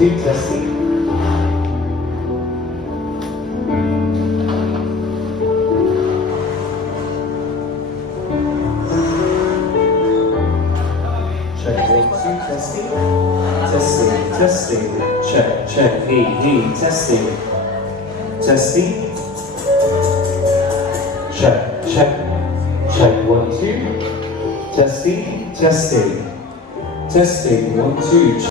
two, testing. Check, 1, 2, testing. Testing, testing. Check, check. Hey, hey, testing. Testing. Check, check. Check, 1, 2. Testing, testing. Testing, 1, 2.